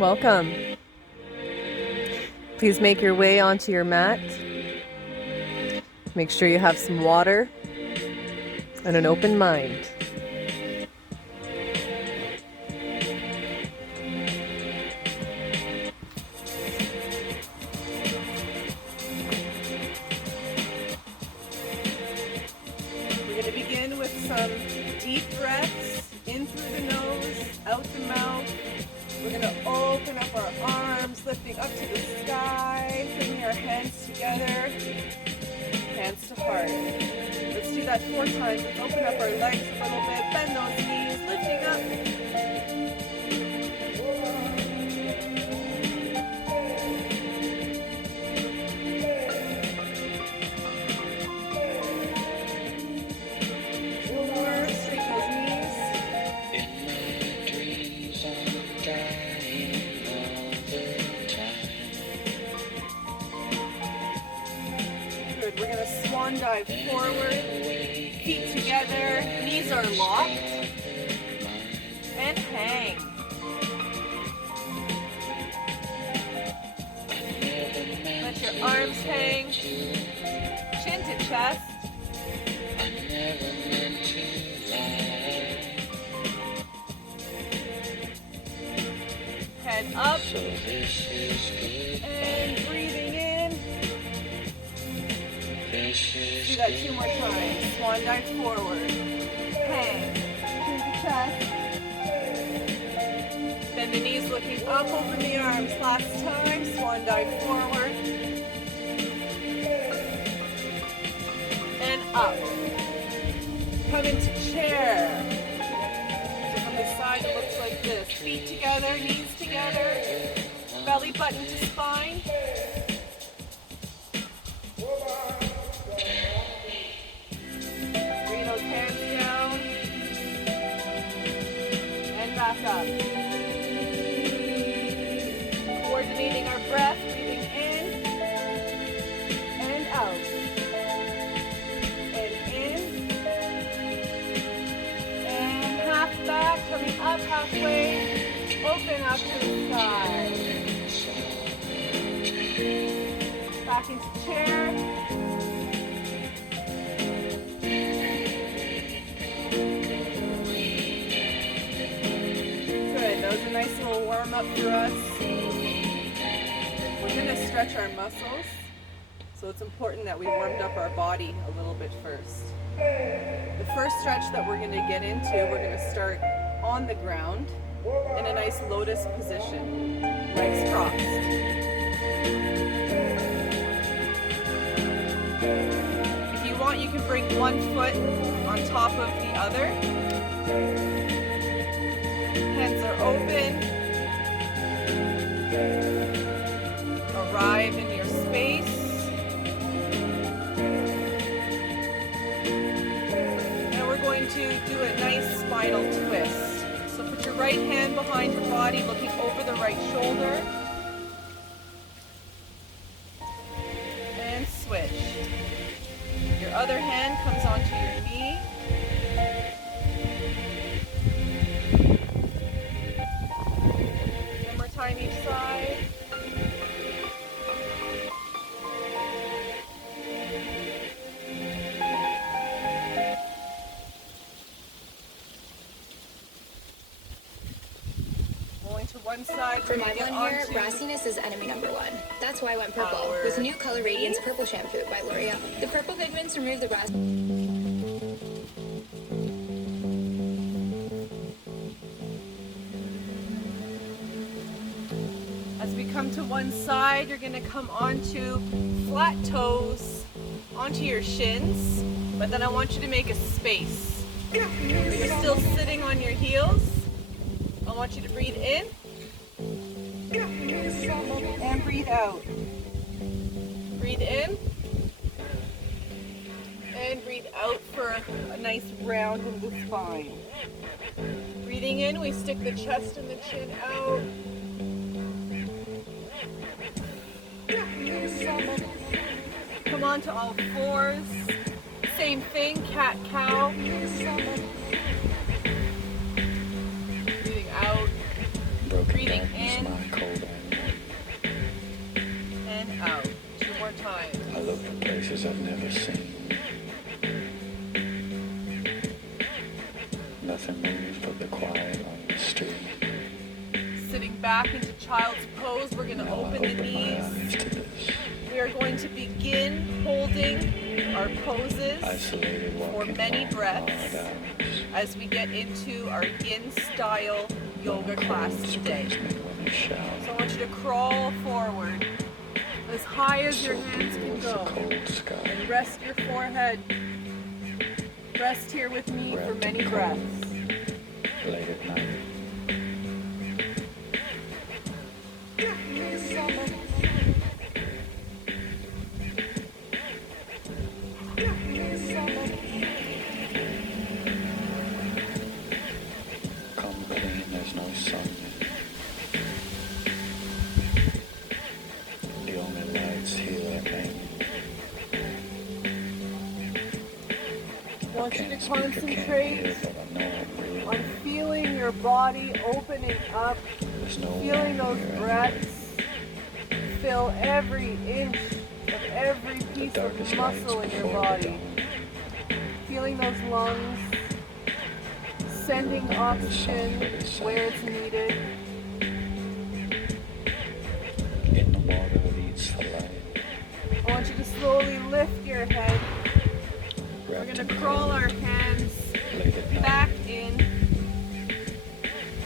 Welcome. Please make your way onto your mat. Make sure you have some water and an open mind. We're going to begin with some deep breaths in through the nose, out the mouth. We're going to open up our arms, lifting up to the sky, bringing our hands together, hands to heart. Let's do that 4 times. Let's open up our legs a little bit, bend those knees, lifting up. We're going to swan dive forward, feet together, knees are locked, and hang. Let your arms hang, chin to chest. Head up, and breathing in. Do that 2 more times. Swan dive forward. Hang. Chin to chest. Bend the knees looking up, open the arms. Last time. Swan dive forward. And up. Come into chair. So from the side it looks like this. Feet together, knees together. Belly button to spine. Back up. Coordinating our breath, breathing in and out. And in and half back, coming up halfway. Open up to the side. Back into chair. A nice little warm up for us. We're going to stretch our muscles, so it's important that we warmed up our body a little bit first. The first stretch that we're going to get into, we're going to start on the ground in a nice lotus position, legs crossed. If you want, you can bring one foot on top of the other. Hands are open. Arrive in your space. And we're going to do a nice spinal twist. So put your right hand behind your body, looking over the right shoulder. And switch. Your other hand comes onto your knee. Time each side. Going to one side. For my blonde hair, brassiness is enemy number 1. That's why I went purple with new Color Radiance Purple Shampoo by L'Oreal. The purple pigments remove the brass. As we come to one side, you're going to come onto flat toes, onto your shins, but then I want you to make a space. You're still sitting on your heels. I want you to breathe in and breathe out. Breathe in and breathe out for a nice round in the spine. Breathing in, we stick the chest and the chin out. Come on to all fours. Same thing, cat, cow. Breathing out. Breathing in. places I've never seen. Nothing moves but the quiet on the street. Sitting back into child's pose, we're going to Now I open the open my knees. eyes to this. We are going to begin holding our poses Isolated for walking many long, breaths hard hours. as we get into our yin style yoga class today. So I want you to crawl forward as high as your hands can go Cold sky. and rest your forehead. Rest here with me for many breaths. Late at night. Come clean, there's no sun. The only lights here are made. I want you to Can't speak, I can't concentrate hear, but I know I'm real. on feeling your body opening up, There's no feeling one those here breaths fill every inch of every piece of darkest muscle lights in your before the body. dawn. Feeling those lungs, sending oxygen where it's needed. In the water that eats the light. I want you to slowly lift your head. We're Wrapped going in to crawl cold, our hands late at night. back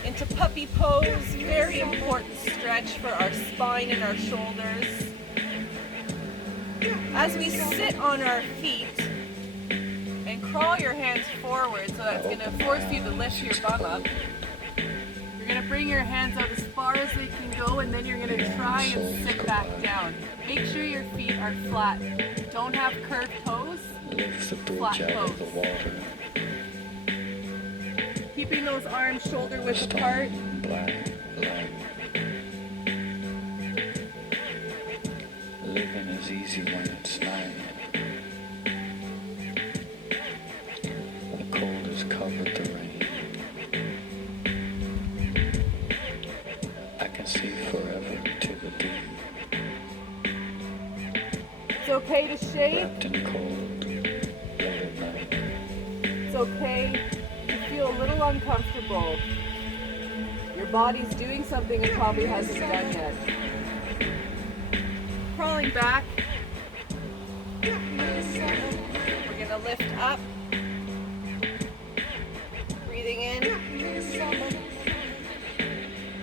into puppy pose. Very important stretch for our spine and our shoulders. As we sit on our feet and crawl your hands forward, so that's going to force you to lift your bum up. You're going to bring your hands out as far as they can go, and then you're going to try and sit back down. Make sure your feet are flat. Don't have curved toes. Lift the bridge Flat out of the pose. water. Keeping those arms shoulder width Stone, apart. black, light. Living is easy when it's night. The cold has covered the rain. I can see forever to the deep. It's okay to shake. Wrapped in cold, late at night. It's okay to feel a little uncomfortable. Your body's doing something it probably hasn't done yet. Crawling back. We're going to lift up. Breathing in.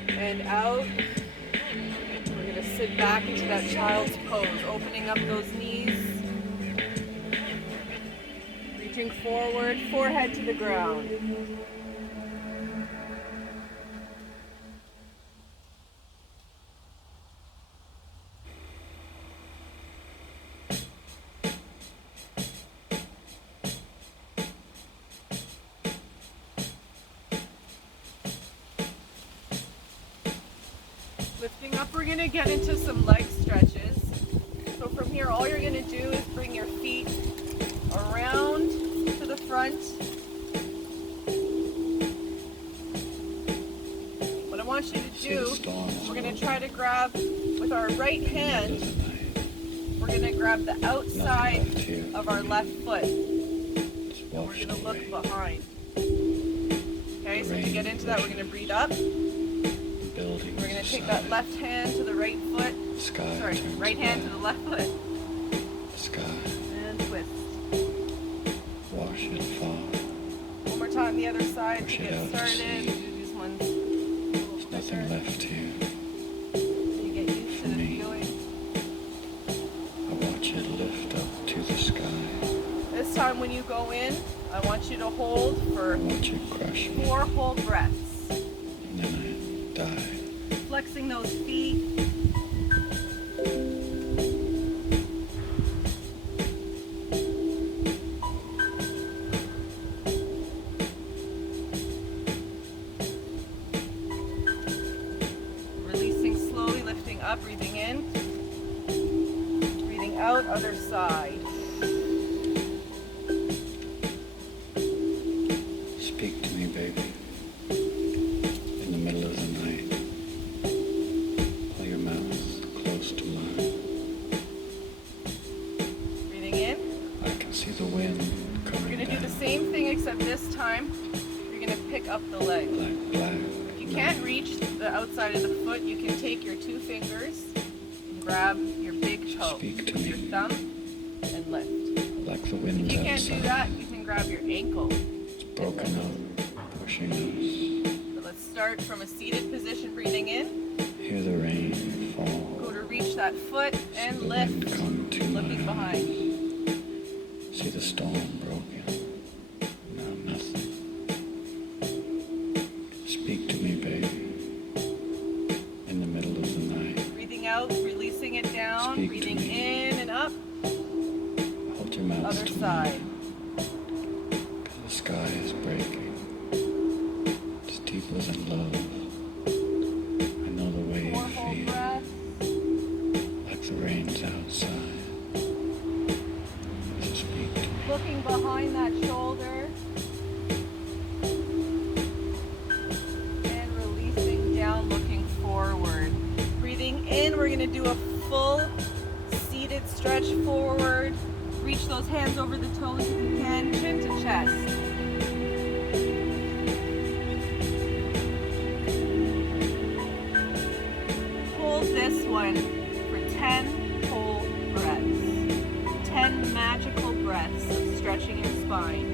And out. We're going to sit back into that child's pose, opening up those knees. Reaching forward, forehead to the ground. Lifting up, we're going to get into some leg stretches. So from here, all you're going to do is bring your feet around to the front. What I want you to do, we're going to try to grab with our right hand, we're going to grab the outside of our left foot. And we're going to look behind. Okay, so to get into that, we're going to breathe up. We're going to take that left hand to the right foot. Sorry, right hand to the left foot. Sky, And twist. wash and fall. One more time, the other side to Push it get out to started. sea. Do these ones a little There's quicker. nothing left here. So you get used to the me. feeling. I want you to lift up to the sky. This time when you go in, I want you to hold for I want you to crush me, 4 whole breaths. and then I die. Flexing those feet. Releasing slowly, lifting up, breathing in. Breathing out, other side. Speak to me, baby. In the middle of the night. Pull your mouth close to mine. Breathing time, you're going to pick up the leg. Black. If you can't reach the outside of the foot, you can take your 2 fingers and grab your big toe Speak to with your me. thumb and lift. Like the wind If you can't outside. do that, you can grab your ankle. It's broken up, pushing us. So let's start from a seated position, breathing in. Hear the rain fall. Go to reach that foot See and the lift, wind come to looking my behind. eyes. See the storm broken. Now nothing. Speak to me, baby. In the middle of the night. Breathing out, releasing it down, Speak to breathing me. in and up, Hold your mouth other to side. me. 'Cause the sky is breaking. It's deeper than love. I know the way 4 you whole feel. breaths. Like the rain's outside. So speak to me. Looking behind that shoulder. And releasing down, looking forward. Breathing in, we're going to do a full seated stretch forward. Reach those hands over the toes if you can, chin to chest. Hold this one for 10 whole breaths. 10 magical breaths of stretching your spine.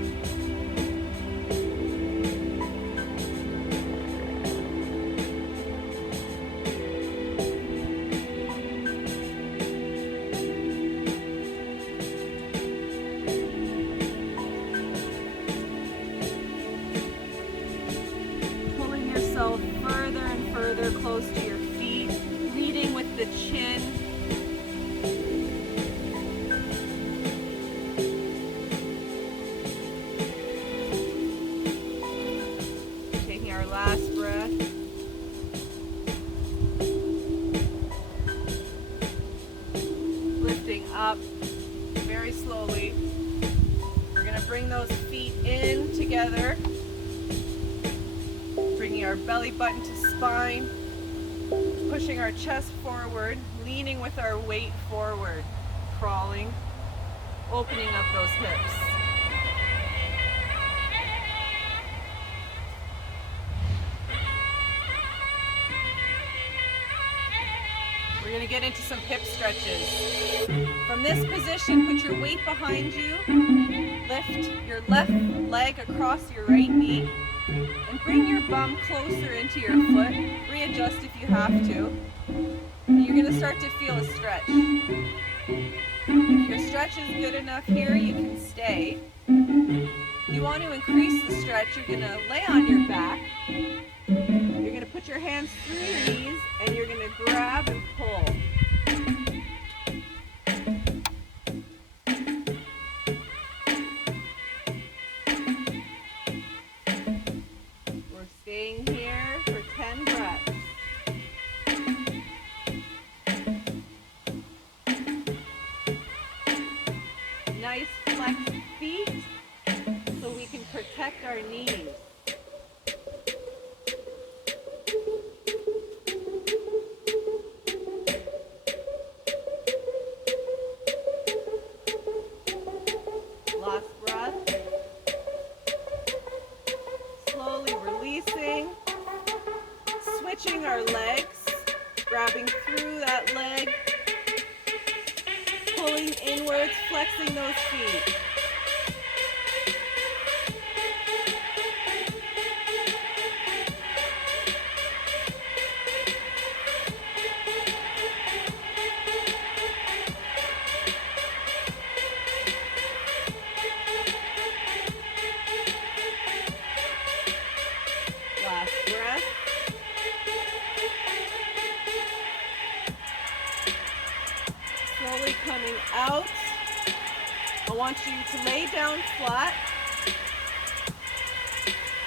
Pulling yourself further and further close to your feet, leading with the chin. Taking our last breath. Lifting up very slowly. We're going to bring those feet in together. Bringing our belly button to spine. Pushing our chest forward, leaning with our weight forward. Crawling. Opening up those hips. We're going to get into some hip stretches. From this position, put your weight behind you. Lift your left leg across your right knee. And bring your bum closer into your foot. Readjust if you have to. And you're going to start to feel a stretch. If your stretch is good enough here, you can stay. If you want to increase the stretch, you're going to lay on your back. You're going to put your hands through your knees and you're going to grab and pull. We're staying here for 10 breaths. Nice flexed feet so we can protect our knees. Last breath. Slowly releasing. Switching our legs. Grabbing through that leg. Pulling inwards, flexing those feet. Last breath. Slowly coming out. I want you to lay down flat.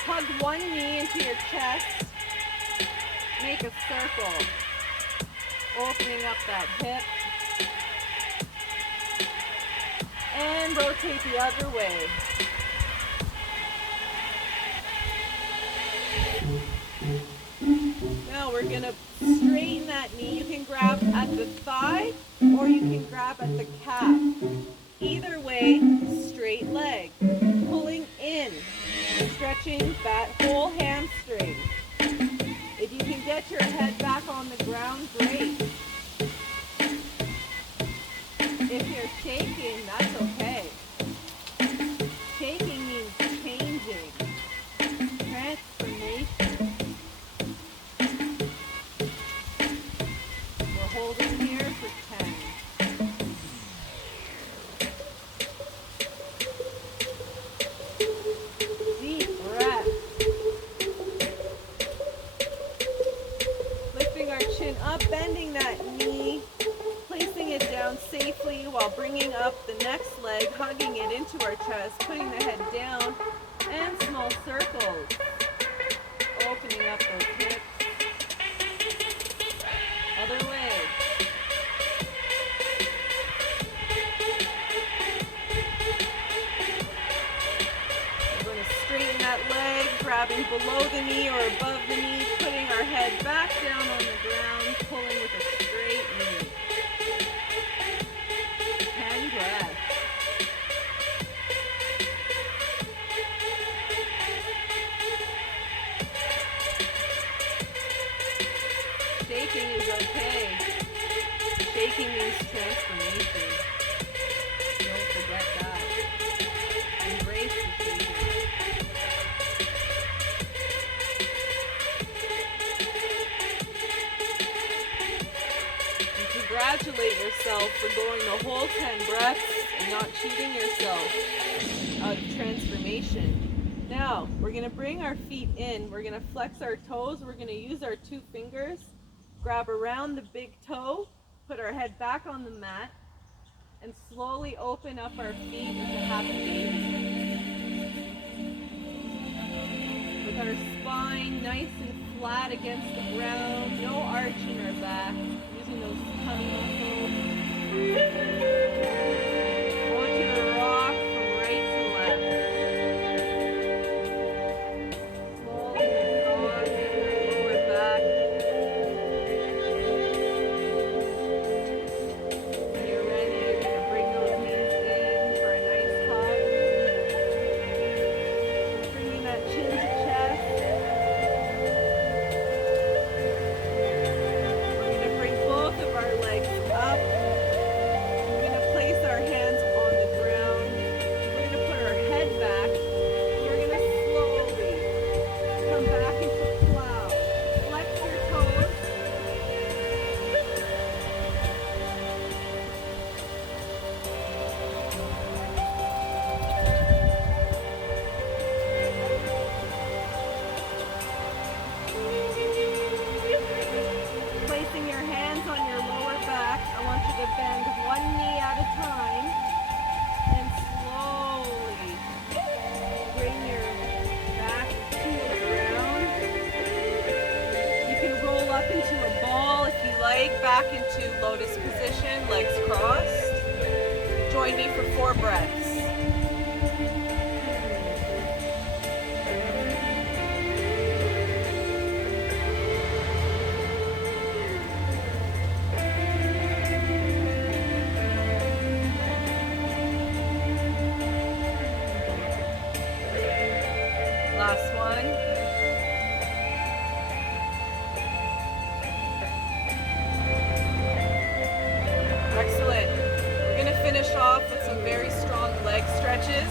Hug one knee into your chest. Make a circle. Opening up that hip. And rotate the other way. Now we're going to straighten that knee. You can grab at the thigh or you can grab at the calf. Either way, straight leg. Pulling in. Stretch stretching that whole hamstring. If you can get your head back on the ground, great. If you're shaking, that's okay. Shaking means changing, transformation. We're holding here for 10. Deep breath. Lifting our chin up, bending that knee, placing it down safely while bringing up the next leg, hugging it into our chest, putting the head down, and small circles. Opening up those hips. Other leg. We're going to straighten that leg, grabbing below the knee or above the knee, putting our head back down on the ground, pulling with a straight knee. 10 breaths. Shaking is okay. Shaking means transformation. Don't forget that. Embrace the shaking. And congratulate yourself for going the whole 10 breaths and not cheating yourself out of transformation. Now, we're going to bring our feet in. We're going to flex our toes. We're going to use our 2 fingers. Grab around the big toe, put our head back on the mat, and slowly open up our feet into happy baby. With our spine nice and flat against the ground, no arch in our back, using those tummy muscles. I want you to rock from right to left. Slowly massage your lower back. When you're ready, you're going to bring those knees in for a nice hug. Bringing that chin to chest. We're going to bring both of our legs up. We're going to place our hands on the ground. We're going to put our head back. We're going to slowly come back into plow. Flex your toes. Placing your hands on your lower back, I want you to bend one knee at a time and slowly bring your back to the ground. You can roll up into a ball if you like, back into lotus position, legs crossed. Join me for 4 breaths. Last one. Excellent. We're going to finish off with some very strong leg stretches.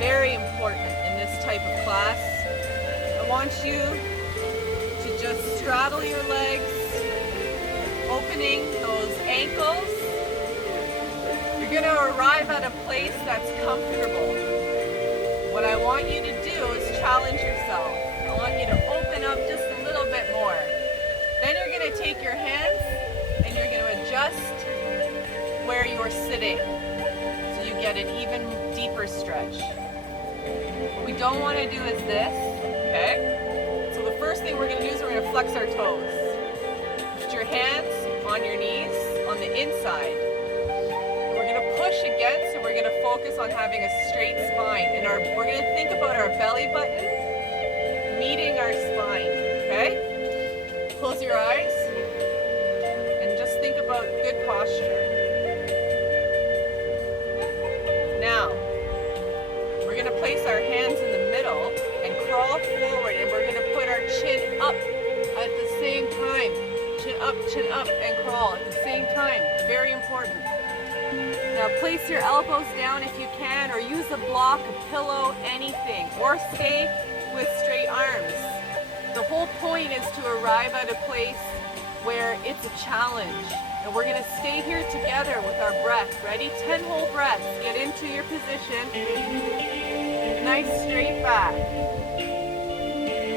Very important in this type of class. I want you to just straddle your legs, opening those ankles. You're going to arrive at a place that's comfortable. What I want you to do is challenge yourself. I want you to open up just a little bit more. Then you're going to take your hands and you're going to adjust where you're sitting so you get an even deeper stretch. What we don't want to do is this, okay? So the first thing we're going to do is we're going to flex our toes. Put your hands on your knees on the inside. We're going to push again, so we're going to focus on having a straight spine. And we're going to think about our belly button meeting our spine, okay? Close your eyes and just think about good posture. Now, we're going to place our hands in the middle crawl forward, and we're gonna put our chin up at the same time. Chin up, and crawl at the same time. Very important. Now place your elbows down if you can, or use a block, a pillow, anything, or stay with straight arms. The whole point is to arrive at a place where it's a challenge. And we're gonna stay here together with our breath. Ready? 10 whole breaths. Get into your position. Nice straight back.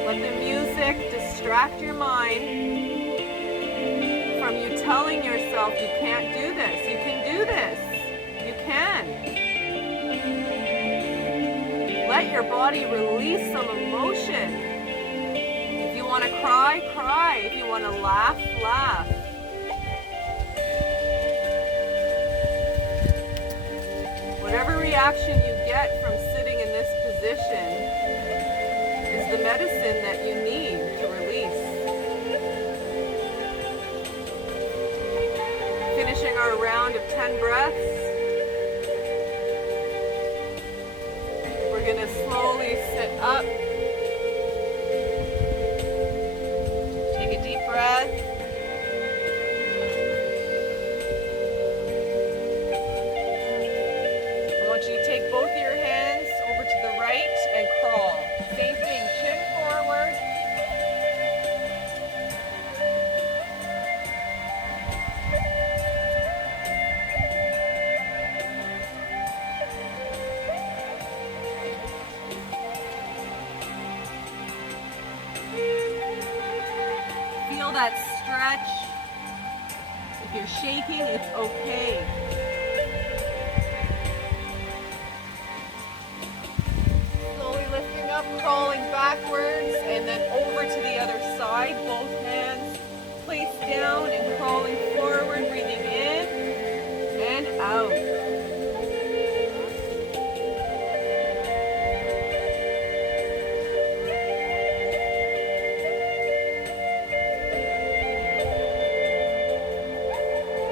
Let the music distract your mind from you telling yourself you can't do this. You can do this. You can. Let your body release some emotion. If you want to cry, cry. If you want to laugh, laugh. Whatever reaction you get from sitting in this position is the medicine that you need to release. Finishing our round of 10 breaths. We're going to slowly sit up. Take a deep breath. I want you to take both of your hands over to the right and crawl. Same thing, chin forward. Feel that stretch. If you're shaking, it's okay. Slowly lifting up, crawling backwards, and then over to the other side. Both hands placed down and crawling forward, breathing in and out.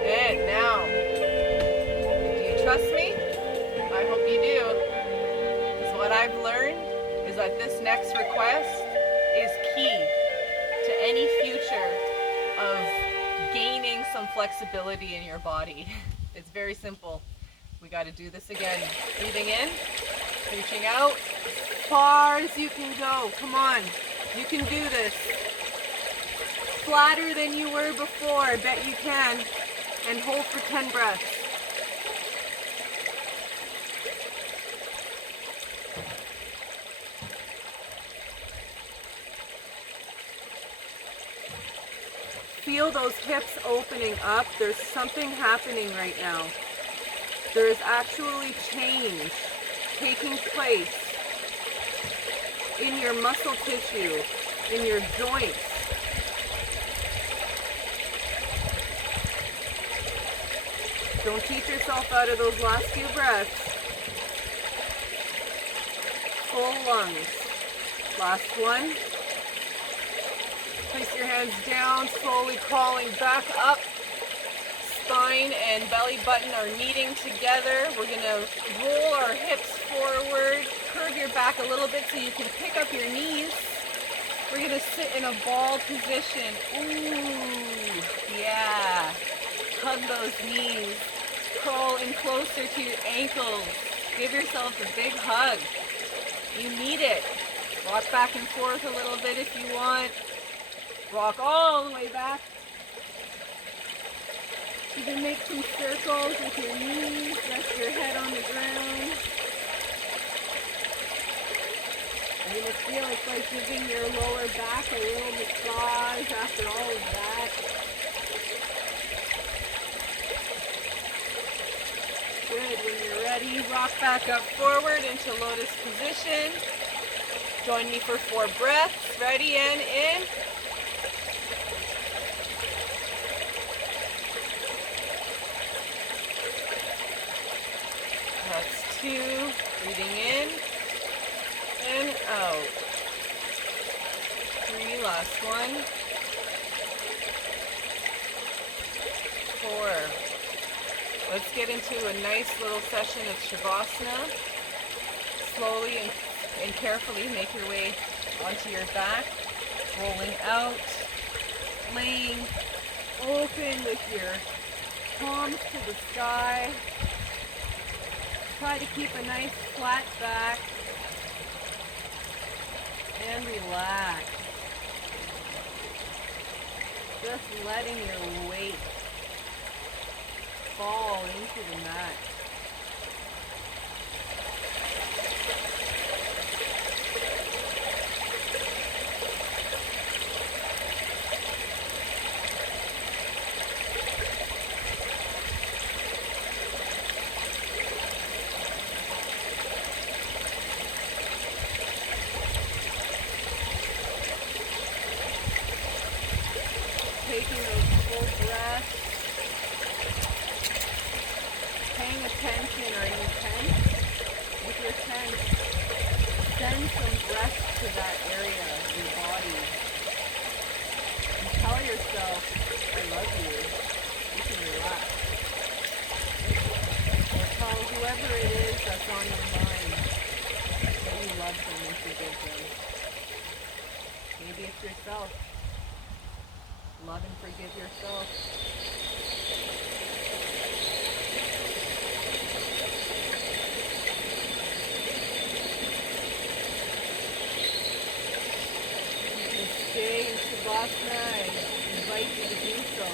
And now, do you trust me? I hope you do. Because what I've learned is that this next request is key to any future of gaining some flexibility in your body. It's very simple. We got to do this again. Breathing in, reaching out as far as you can go. Come on, you can do this. Flatter than you were before, I bet you can. And hold for 10 breaths. Feel those hips opening up. There's something happening right now. There is actually change taking place in your muscle tissue, in your joints. Don't teach yourself out of those last few breaths. Full lungs. Last one. Place your hands down, slowly crawling back up. Spine and belly button are meeting together. We're going to roll our hips forward, curve your back a little bit so you can pick up your knees. We're going to sit in a ball position. Ooh, yeah. Hug those knees. Crawl in closer to your ankles. Give yourself a big hug. You need it. Rock back and forth a little bit if you want. Rock all the way back. You can make some circles with your knees. Rest your head on the ground. You're going to feel it's like giving your lower back a little massage after all of that. Good. When you're ready, rock back up forward into lotus position. Join me for 4 breaths. Ready and in. That's 2. Breathing in and out. 3. Last one. 4. Let's get into a nice little session of Shavasana. Slowly and carefully make your way onto your back, rolling out, laying open with your palms to the sky. Try to keep a nice flat back and relax. Just letting your weight fall into the mat. Taking those full breaths, paying attention. Are you tense? If you're tense, send some breath to that area of your body. And tell yourself, I love you. You can relax. Or tell whoever it is that's on your mind that you love them and forgive them. Maybe it's yourself. Love and forgive yourself. You can stay in Shavasana and invite you to do so.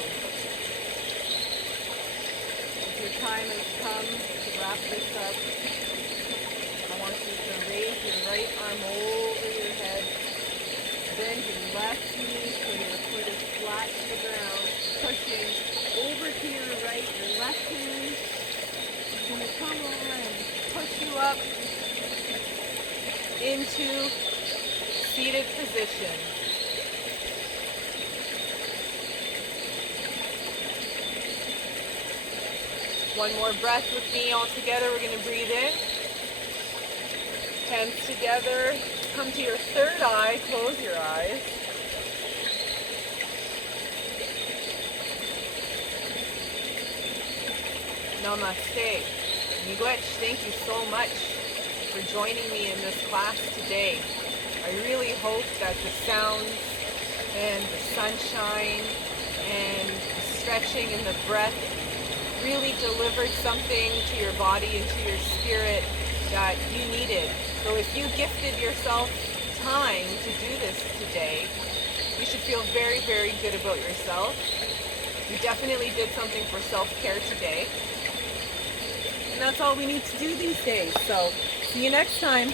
If your time has come to wrap this up, I want you to raise your right arm over your head. Bend your left knee so your foot is flat to the ground, pushing over to your right. Your left hand is going to come over and push you up into seated position. One more breath with me all together. We're going to breathe in. Hands together. Come to your third eye, close your eyes. Namaste. Miigwech, thank you so much for joining me in this class today. I really hope that the sounds and the sunshine and the stretching and the breath really delivered something to your body and to your spirit that you needed. So if you gifted yourself time to do this today, you should feel very, very good about yourself. You definitely did something for self-care today. And that's all we need to do these days. So see you next time.